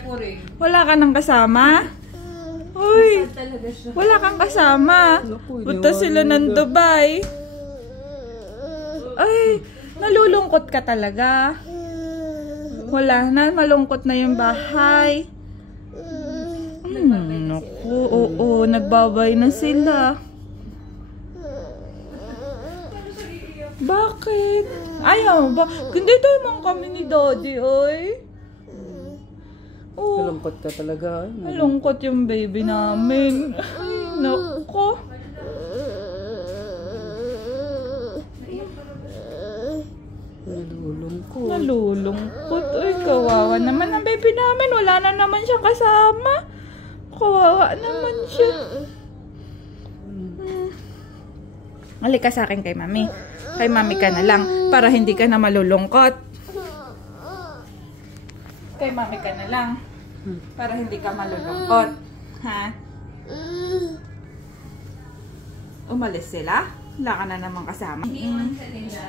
puring. Wala ka nang kasama? Uy, wala kang kasama. Punta sila ng Dubai. Ay, nalulungkot ka talaga. Wala na, malungkot na yung bahay. Naku, oo, nagbabay na sila. Bakit? Ayaw ba? Hindi tayo mga kami ni Daddy, oy. Oh, Malungkot ka talaga. malungkot yung baby namin. Ay, naku. Nalulungkot. Nalulungkot. Uy, kawawa naman ang baby namin. Wala na naman siya kasama. Kawawa naman siya. Halika sa akin kay mami. Kay mami ka na lang. Para hindi ka na malulungkot. Kay mami ka na lang. Para hindi ka malulungkot. Ha? Umalis sila? Wala ka na namang kasama. Iniwan ka nila.